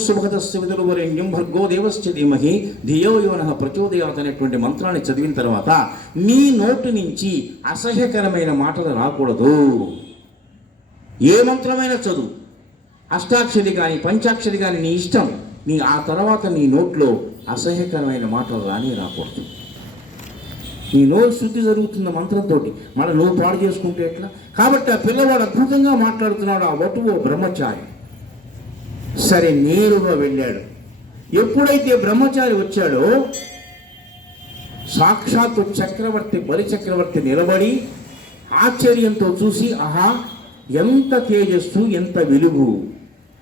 సుభగతస్య విదురువరేణ్యం భర్గో దేవస్య ధీమహి ధియో యోన ప్రచోదయాత్ అనేటువంటి మంత్రాన్ని చదివిన తర్వాత నీ నోటి నుంచి అసహ్యకరమైన మాటలు రాకూడదు. ఏ మంత్రమైనా చదువు. అష్టాక్షరి కానీ పంచాక్షరి కానీ నీ ఇష్టం. నీ ఆ తర్వాత నీ నోట్లో అసహ్యకరమైన మాటలు రాని రాకూడదు. నీ నోరు శుద్ధి జరుగుతున్న మంత్రంతో మన నోరు పాడు చేసుకుంటే ఎట్లా? కాబట్టి ఆ పిల్లవాడు అద్భుతంగా మాట్లాడుతున్నాడు ఆ వటువు బ్రహ్మచారి. సరే నేరుగా వెళ్ళాడు. ఎప్పుడైతే బ్రహ్మచారి వచ్చాడో సాక్షాత్తు చక్రవర్తి బలిచక్రవర్తి నిలబడి ఆశ్చర్యంతో చూసి ఆహా ఎంత తేజస్సు ఎంత వెలుగు.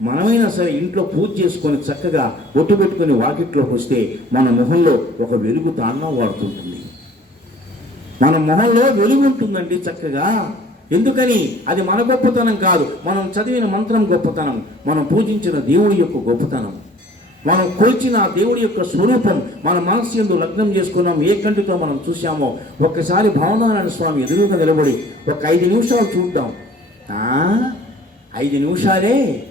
మనమైనా సరే ఇంట్లో పూజ చేసుకొని చక్కగా ఒట్టు పెట్టుకుని వాకిట్లోకి వస్తే మన మొహంలో ఒక వెలుగు తాన్న వాడుతుంటుంది. మన మొహంలో వెలుగు ఉంటుందండి చక్కగా. ఎందుకని? అది మన గొప్పతనం కాదు. మనం చదివిన మంత్రం గొప్పతనం. మనం పూజించిన దేవుడి యొక్క గొప్పతనం. మనం కొలిచిన ఆ దేవుడి యొక్క స్వరూపం. మన మనస్సు ఎందు లగ్నం చేసుకున్నాం. ఏ కంటితో మనం చూసామో ఒక్కసారి భావనారాయణ స్వామి ఎదురుగా నిలబడి ఒక ఐదు నిమిషాలు చూద్దాం. ఐదు నిమిషాలే?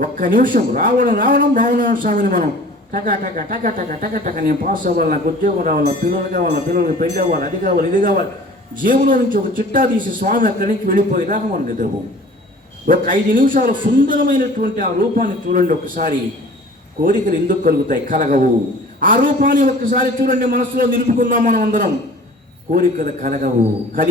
ఒక్క నిమిషం. రావడం రావడం భావనారాయణ స్వామిని మనం టక టక టక టక టక టక. నేను పాస్ అవ్వాలి నాకు ఉద్యోగం రావాలి పిల్లలు కావాలి పిల్లలకి పెళ్ళి అవ్వాలి అది కావాలి ఇది కావాలి. జేబులో నుంచి ఒక చిట్టా తీసి స్వామి అక్కడి నుంచి వెళ్ళిపోయేదాకా మనం నిద్రపోము. ఒక ఐదు నిమిషాలు సుందరమైనటువంటి ఆ రూపాన్ని చూడండి ఒకసారి. కోరికలు ఎందుకు కలుగుతాయి? కలగవు. ఆ రూపాన్ని ఒక్కసారి చూడండి మనసులో నిలుపుకుందాం మనం అందరం. కోరికలు కలగవు. కలిగి